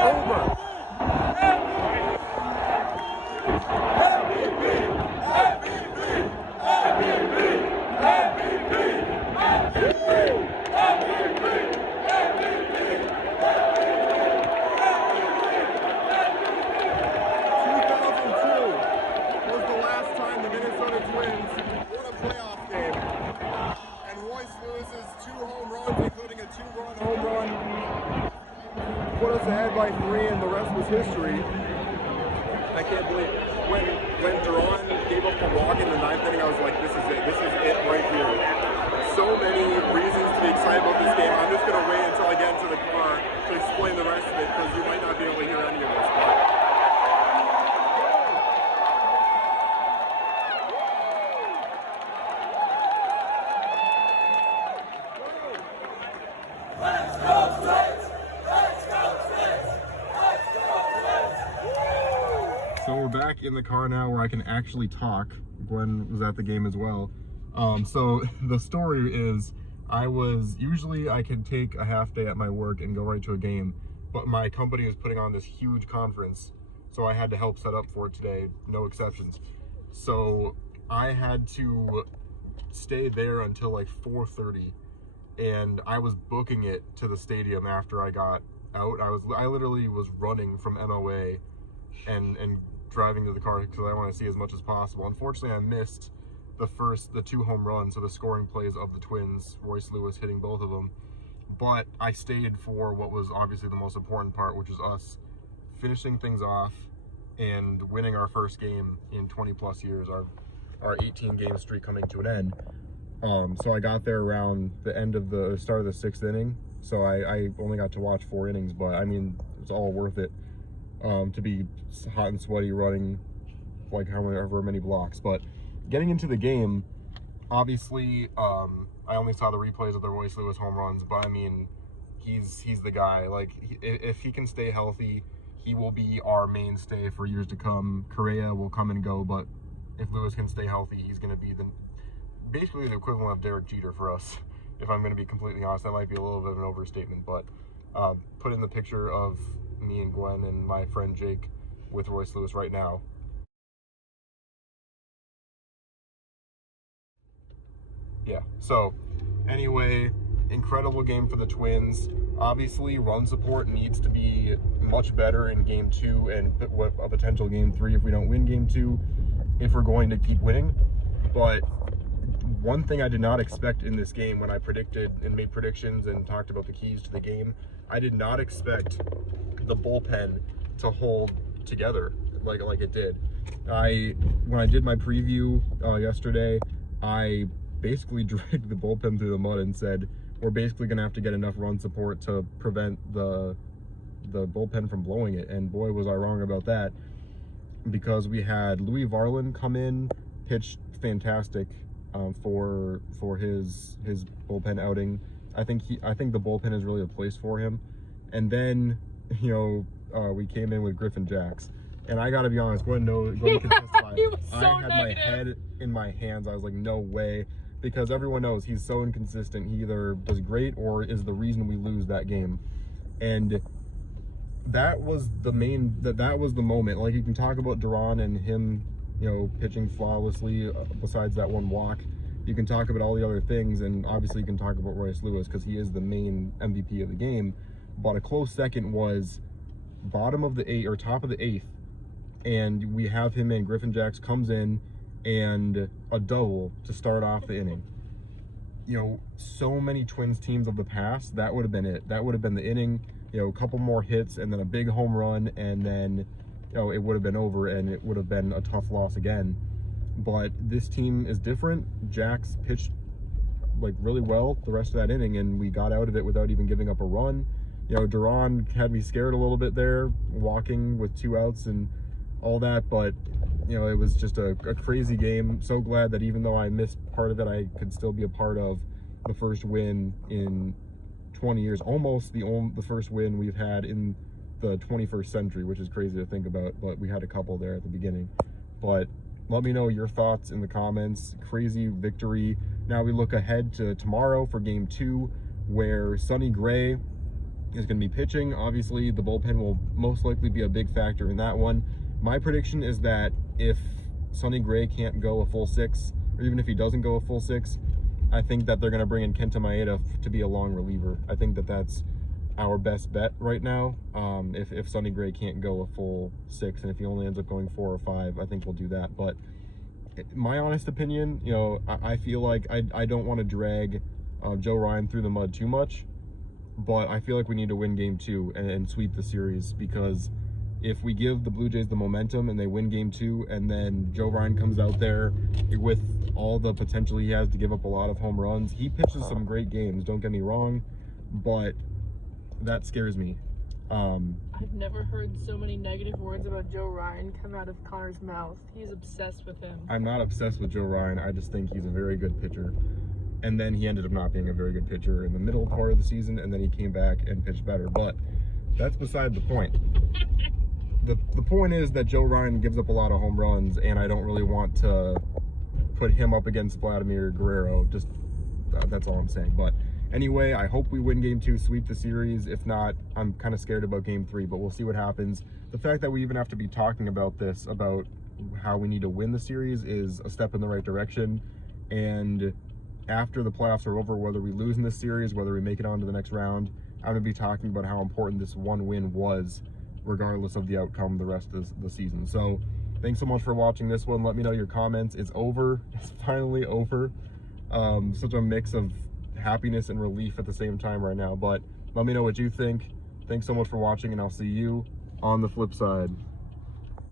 over. Including a 2-run home run, put us ahead by 3, and the rest was history. I can't believe when Duran gave up the walk in the 9th inning, I was like, this is it right here. So many reasons to be excited about this game. I'm just going to wait until I get into the car to explain the rest of it, because you might not be able to hear any of this. So we're back in the car now where I can actually talk. Gwen was at the game as well. So the story is, usually I can take a half day at my work and go right to a game, but my company is putting on this huge conference, so I had to help set up for it today, no exceptions. So I had to stay there until like 4:30, and I was booking it to the stadium after I got out. I literally was running from MOA and driving to the car because I want to see as much as possible. Unfortunately, I missed the 2 home runs, so the scoring plays of the Twins, Royce Lewis hitting both of them. But I stayed for what was obviously the most important part, which is us finishing things off and winning our first game in 20 plus years, our 18 game streak coming to an end. So I got there around the start of the 6th inning, so I only got to watch 4 innings, but I mean, it's all worth it. To be hot and sweaty running like however many blocks. But getting into the game, obviously, I only saw the replays of the Royce Lewis home runs, but I mean, he's the guy. Like, if he can stay healthy, he will be our mainstay for years to come. Correa will come and go, but if Lewis can stay healthy, he's going to be basically the equivalent of Derek Jeter for us. If I'm going to be completely honest, that might be a little bit of an overstatement, but put in the picture of me and Gwen and my friend Jake with Royce Lewis right now. Yeah, so anyway, incredible game for the Twins. Obviously, run support needs to be much better in game 2 and a potential game 3 if we don't win game 2, if we're going to keep winning. But one thing I did not expect in this game when I predicted and made predictions and talked about the keys to the game, I did not expect the bullpen to hold together like it did. When I did my preview yesterday, I basically dragged the bullpen through the mud and said we're basically gonna have to get enough run support to prevent the bullpen from blowing it, and boy was I wrong about that, because we had Louis Varland come in, pitched fantastic for his bullpen outing. I think the bullpen is really a place for him. And then, we came in with Griffin Jacks, and I gotta be honest, Gwen can testify. I had my head in my hands. I was like, no way, because everyone knows he's so inconsistent. He either does great or is the reason we lose that game. And that was the moment. Like, you can talk about Duran and him, pitching flawlessly besides that one walk. You can talk about all the other things, and obviously you can talk about Royce Lewis because he is the main MVP of the game. But a close second was bottom of the 8th or top of the 8th, and we have him in. Griffin Jacks comes in and a double to start off the inning. So many Twins teams of the past, that would have been it. That would have been the inning. A couple more hits and then a big home run, and then it would have been over, and it would have been a tough loss again. But this team is different. Jacks pitched like really well the rest of that inning, and we got out of it without even giving up a run. Duran had me scared a little bit there, walking with 2 outs and all that, but it was just a crazy game. So glad that even though I missed part of it, I could still be a part of the first win in 20 years, almost the first win we've had in the 21st century, which is crazy to think about, but we had a couple there at the beginning. But let me know your thoughts in the comments. Crazy victory. Now we look ahead to tomorrow for game 2, where Sonny Gray is going to be pitching. Obviously, the bullpen will most likely be a big factor in that one. My prediction is that if Sonny Gray can't go a full 6, or even if he doesn't go a full 6, I think that they're going to bring in Kenta Maeda to be a long reliever. I think that that's our best bet right now. If Sonny Gray can't go a full 6, and if he only ends up going 4 or 5, I think we'll do that. But my honest opinion, you know, I feel like I don't want to drag Joe Ryan through the mud too much, but I feel like we need to win game 2 and sweep the series, because if we give the Blue Jays the momentum and they win game 2, and then Joe Ryan comes out there with all the potential he has to give up a lot of home runs, he pitches some great games, don't get me wrong, but that scares me. I've never heard so many negative words about Joe Ryan come out of Connor's mouth. He's obsessed with him. I'm not obsessed with Joe Ryan. I just think he's a very good pitcher. And then he ended up not being a very good pitcher in the middle part of the season, and then he came back and pitched better. But that's beside the point. The point is that Joe Ryan gives up a lot of home runs, and I don't really want to put him up against Vladimir Guerrero. Just that's all I'm saying. But anyway, I hope we win game 2, sweep the series. If not, I'm kind of scared about game 3, but we'll see what happens. The fact that we even have to be talking about this, about how we need to win the series, is a step in the right direction. And after the playoffs are over, whether we lose in this series, whether we make it on to the next round, I'm going to be talking about how important this one win was, regardless of the outcome the rest of the season. So thanks so much for watching this one. Let me know your comments. It's over. It's finally over. Such a mix of happiness and relief at the same time right now, but let me know what you think. Thanks so much for watching, and I'll see you on the flip side.